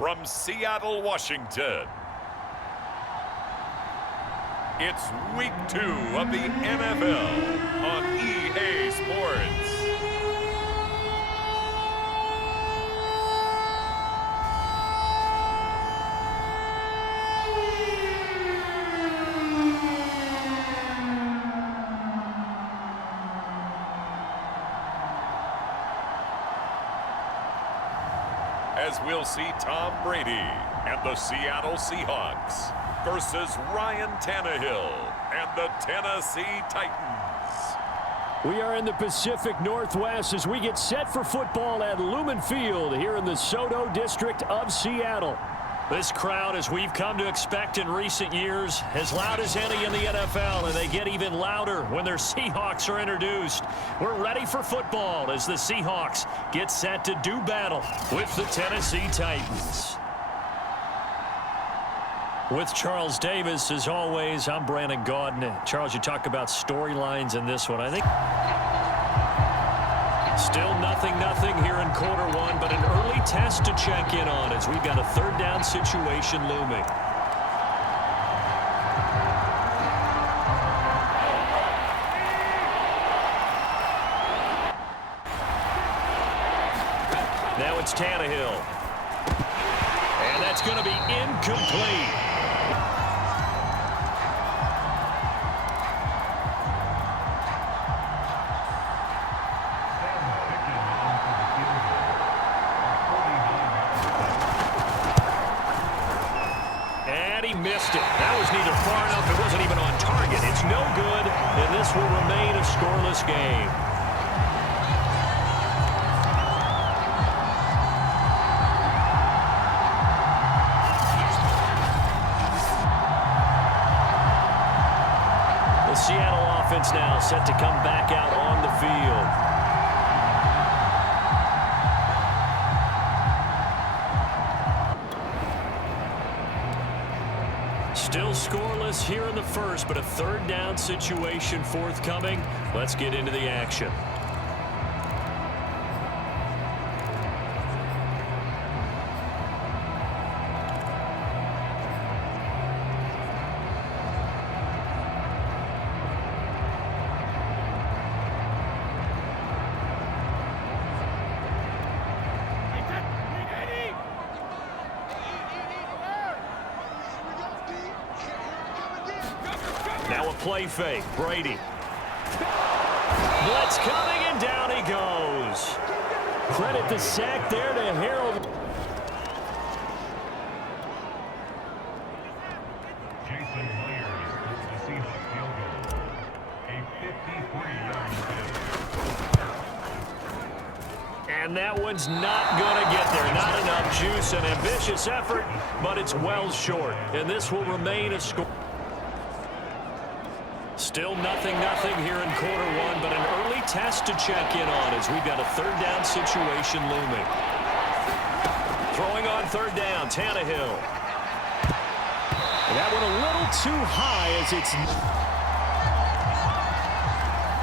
from Seattle, Washington. It's week 2 of the NFL on EA Sports. As we'll see Tom Brady and the Seattle Seahawks versus Ryan Tannehill and the Tennessee Titans. We are in the Pacific Northwest as we get set for football at Lumen Field here in the Soto district of Seattle. This crowd, as we've come to expect in recent years, as loud as any in the NFL, and they get even louder when their Seahawks are introduced. We're ready for football as the Seahawks get set to do battle with the Tennessee Titans. With Charles Davis, as always, I'm Brandon Gaudin. Charles, you talk about storylines in this one. I think still nothing here in quarter one, but an early test to check in on as we've got a third down situation looming. Now it's Tannehill. And that's going to be incomplete. Missed it. That was neither far enough. It wasn't even on target. It's no good, and this will remain a scoreless game. The Seattle offense now set to come back out on the field. Still scoreless here in the first, but a third down situation forthcoming. Let's get into the action. Now a play fake. Brady. Blitz coming, and down he goes. Credit the sack there to Harold. And that one's not going to get there. Not enough juice. An ambitious effort, but it's well short. And this will remain a score. Still nothing here in quarter one, but an early test to check in on as we've got a third down situation looming. Throwing on third down, Tannehill. And that one a little too high as it's...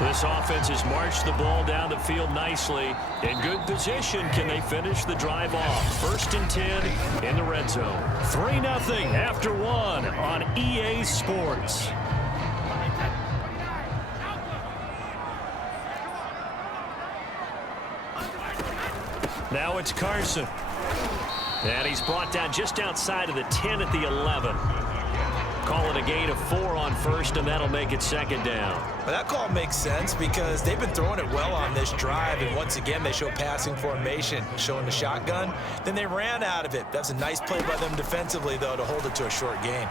This offense has marched the ball down the field nicely. In good position, can they finish the drive off? 1st and 10 in the red zone. 3-0 after one on EA Sports. Now it's Carson. And he's brought down just outside of the 10 at the 11. Call it a gain of 4 on first, and that'll make it second down. Well, that call makes sense because they've been throwing it well on this drive, and once again they show passing formation, showing the shotgun. Then they ran out of it. That's a nice play by them defensively, though, to hold it to a short gain.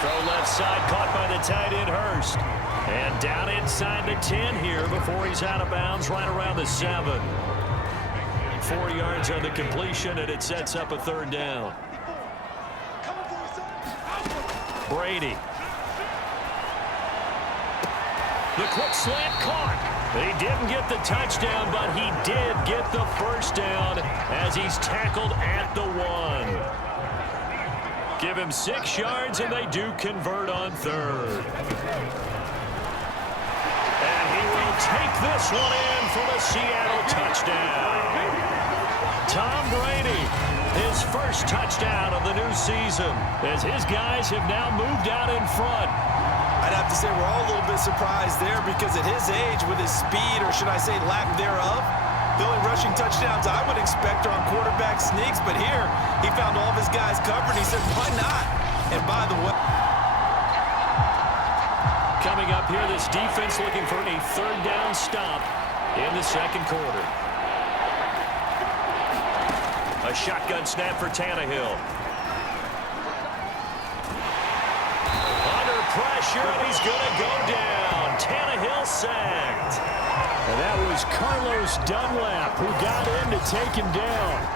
Throw left side, caught by the tight end Hurst. And down inside the 10 here before he's out of bounds, right around the 7. 4 yards on the completion, and it sets up a third down. Brady. The quick slant caught. He didn't get the touchdown, but he did get the first down as he's tackled at the 1. Give him 6 yards, and they do convert on third. And he will take this one in for the Seattle touchdown. Tom Brady, his first touchdown of the new season, as his guys have now moved out in front. I'd have to say we're all a little bit surprised there because at his age, with his speed, or should I say lack thereof, the only rushing touchdowns I would expect are on quarterback sneaks, but here he found all of his guys covered. He said, why not? And by the way, coming up here, this defense looking for a third down stop in the second quarter. A shotgun snap for Tannehill. Under pressure, and he's going to go down. Tannehill sacked. And that was Carlos Dunlap who got in to take him down.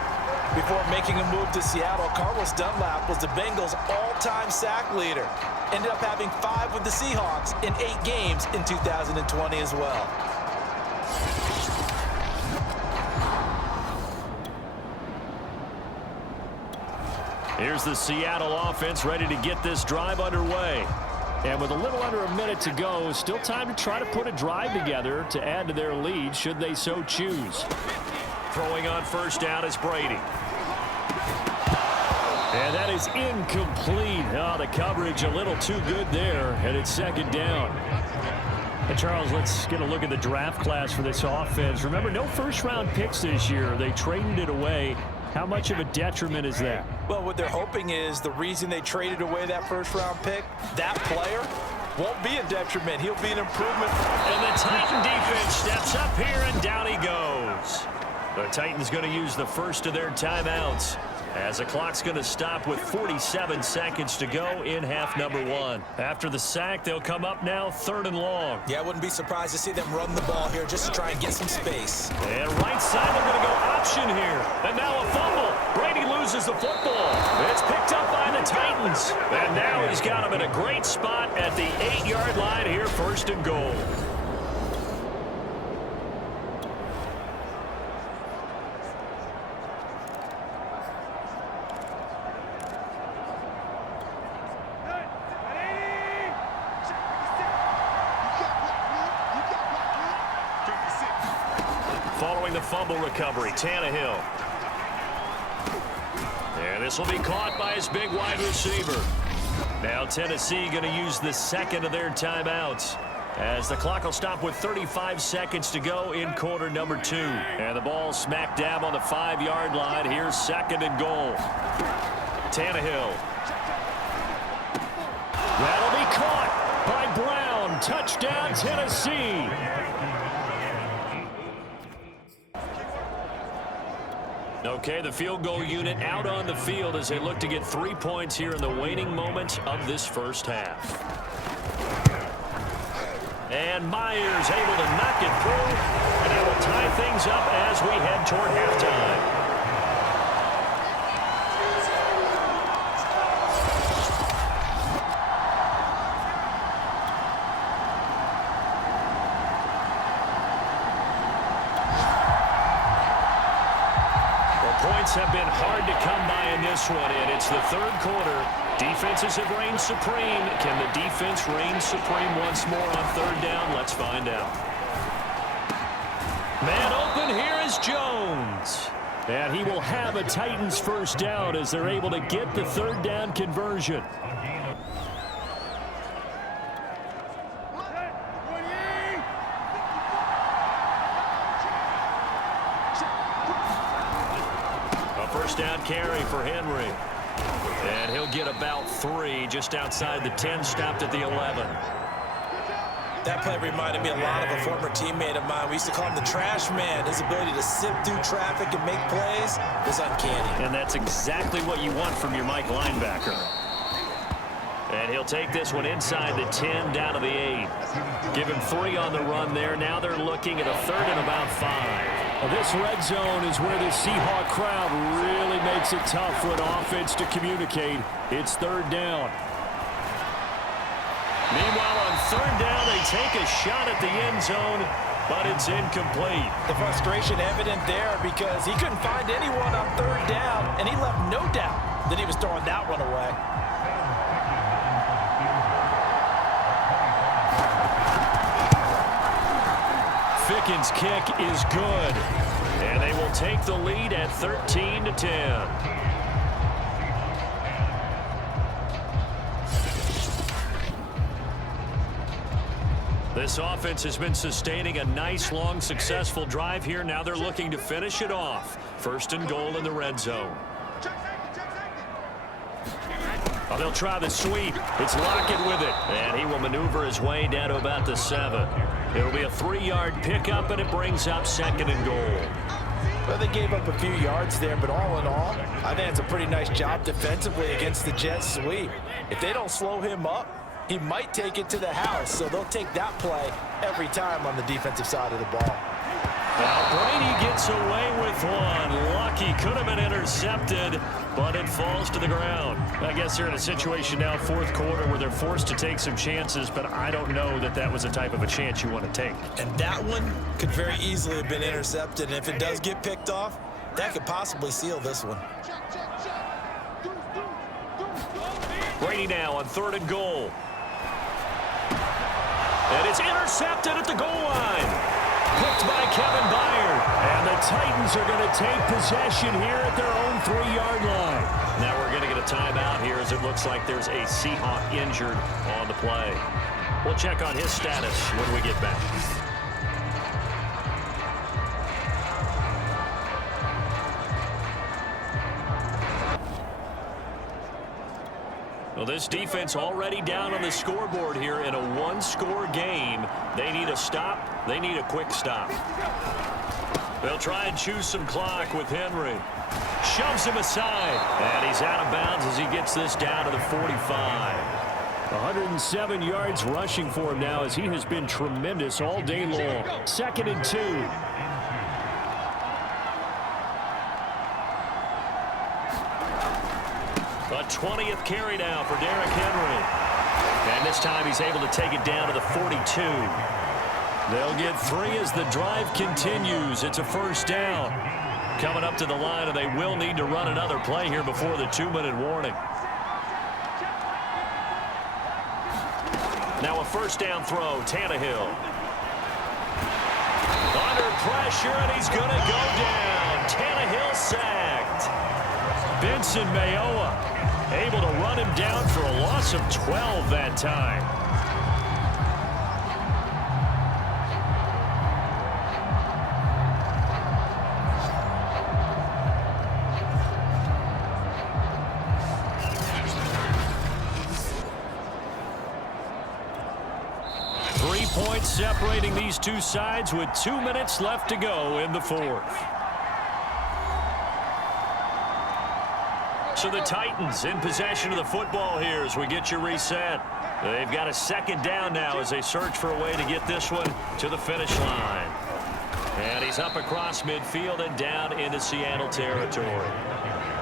before making a move to Seattle, Carlos Dunlap was the Bengals' all-time sack leader. Ended up having 5 with the Seahawks in 8 games in 2020 as well. Here's the Seattle offense ready to get this drive underway. And with a little under a minute to go, still time to try to put a drive together to add to their lead should they so choose. Throwing on first down is Brady. And that is incomplete. Oh, the coverage a little too good there, and it's second down. And Charles, let's get a look at the draft class for this offense. Remember, no first-round picks this year. They traded it away. How much of a detriment is that? Well, what they're hoping is the reason they traded away that first-round pick, that player won't be a detriment. He'll be an improvement. And the Titan defense steps up here, and down he goes. The Titans going to use the first of their timeouts as the clock's going to stop with 47 seconds to go in half number 1. After the sack, they'll come up now 3rd and long. Yeah, I wouldn't be surprised to see them run the ball here just to try and get some space. And right side, they're going to go option here. And now a fumble. Brady loses the football. It's picked up by the Titans. And now he's got him in a great spot at the 8-yard line here, 1st and goal. Following the fumble recovery, Tannehill. And this will be caught by his big wide receiver. Now Tennessee going to use the second of their timeouts as the clock will stop with 35 seconds to go in quarter number 2. And the ball smack dab on the 5-yard line. Here's 2nd and goal. Tannehill. That'll be caught by Brown. Touchdown, Tennessee. Okay, the field goal unit out on the field as they look to get 3 points here in the waning moments of this first half. And Myers able to knock it through, and that will tie things up as we head toward halftime. Points have been hard to come by in this one, and it's the 3rd quarter. Defenses have reigned supreme. Can the defense reign supreme once more on 3rd down? Let's find out. Man open, here is Jones. And he will have a Titans first down as they're able to get the 3rd down conversion. Down carry for Henry. And he'll get about 3 just outside the 10, stopped at the 11. That play reminded me a lot of a former teammate of mine. We used to call him the trash man. His ability to sift through traffic and make plays was uncanny. And that's exactly what you want from your Mike linebacker. And he'll take this one inside the 10, down to the 8. Give him 3 on the run there. Now they're looking at a 3rd and about 5. Well, this red zone is where the Seahawk crowd really makes it tough for an offense to communicate. It's 3rd down. Meanwhile, on 3rd down, they take a shot at the end zone, but it's incomplete. The frustration evident there because he couldn't find anyone on 3rd down, and he left no doubt that he was throwing that one away. Fickens' kick is good. And they will they'll take the lead at 13-10. This offense has been sustaining a nice, long, successful drive here. Now they're looking to finish it off. 1st and goal in the red zone. Oh, they'll try the sweep. It's Lockett with it. And he will maneuver his way down to about the 7. It'll be a 3-yard pickup, and it brings up 2nd and goal. Well, they gave up a few yards there, but all in all, I think it's a pretty nice job defensively against the Jets sweep. If they don't slow him up, he might take it to the house, so they'll take that play every time on the defensive side of the ball. Now Brady gets away with one. Lucky, could have been intercepted, but it falls to the ground. I guess they're in a situation now, 4th quarter, where they're forced to take some chances, but I don't know that that was the type of a chance you want to take. And that one could very easily have been intercepted, and if it does get picked off, that could possibly seal this one. Brady now on 3rd and goal. And it's intercepted at the goal line. Picked by Kevin Byard. And the Titans are going to take possession here at their own 3-yard line. Now we're going to get a timeout here as it looks like there's a Seahawk injured on the play. We'll check on his status when we get back. Well, this defense already down on the scoreboard here in a 1-score game. They need a stop. They need a quick stop. They'll try and choose some clock with Henry. Shoves him aside. And he's out of bounds as he gets this down to the 45. 107 yards rushing for him now as he has been tremendous all day long. 2nd and 2. A 20th carry now for Derrick Henry. And this time he's able to take it down to the 42. They'll get 3 as the drive continues. It's a 1st down. Coming up to the line, and they will need to run another play here before the 2-minute warning. Now a 1st down throw, Tannehill. Under pressure, and he's going to go down. Tannehill sacked. Benson Mayowa able to run him down for a loss of 12 that time. Points separating these two sides with 2 minutes left to go in the 4th. So the Titans in possession of the football here as we get you reset. They've got a 2nd down now as they search for a way to get this one to the finish line. And he's up across midfield and down into Seattle territory.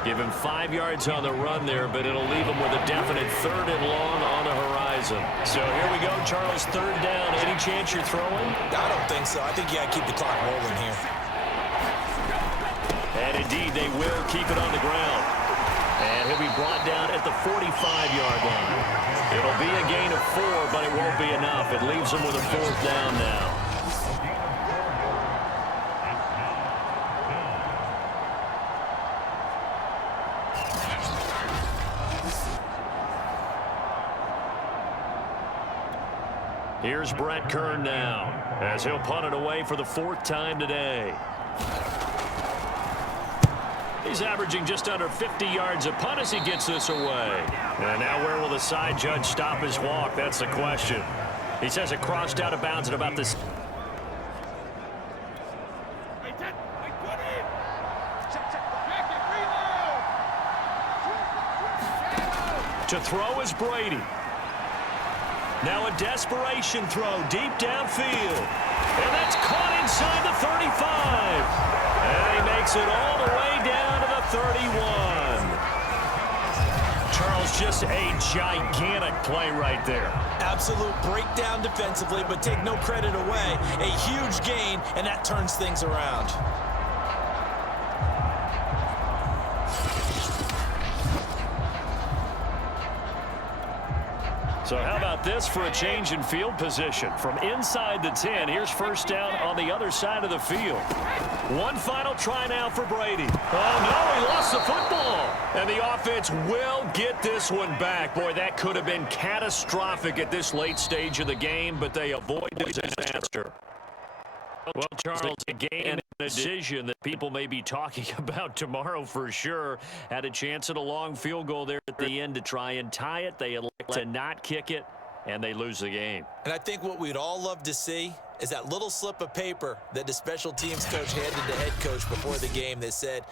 Give him 5 yards on the run there, but it'll leave him with a definite 3rd and long on the horizon. So here we go, Charles, 3rd down. Any chance you're throwing? I don't think so. I think you got to keep the clock rolling here. And indeed, they will keep it on the ground. And he'll be brought down at the 45-yard line. It'll be a gain of 4, but it won't be enough. It leaves them with a 4th down now. Here's Brett Kern now as he'll punt it away for the 4th time today. He's averaging just under 50 yards a punt as he gets this away. And now where will the side judge stop his walk? That's the question. He says it crossed out of bounds at about this. To throw is Brady. Now a desperation throw deep downfield. And that's caught inside the 35. And he makes it all the way down to the 31. Charles, just a gigantic play right there. Absolute breakdown defensively, but take no credit away. A huge gain, and that turns things around. So how about this for a change in field position? From inside the 10, here's first down on the other side of the field. One final try now for Brady. Oh, no, he lost the football. And the offense will get this one back. Boy, that could have been catastrophic at this late stage of the game, but they avoid the disaster. Well, Charles, a game and a decision that people may be talking about tomorrow for sure. Had a chance at a long field goal there at the end to try and tie it. They elect to not kick it, and they lose the game. And I think what we'd all love to see is that little slip of paper that the special teams coach handed the head coach before the game that said,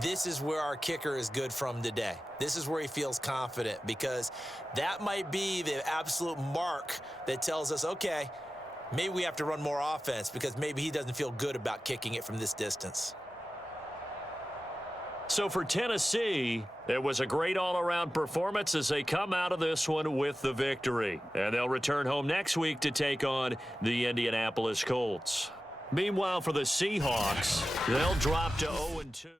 this is where our kicker is good from today. This is where he feels confident, because that might be the absolute mark that tells us, okay, maybe we have to run more offense because maybe he doesn't feel good about kicking it from this distance. So for Tennessee, it was a great all-around performance as they come out of this one with the victory. And they'll return home next week to take on the Indianapolis Colts. Meanwhile, for the Seahawks, they'll drop to 0-2.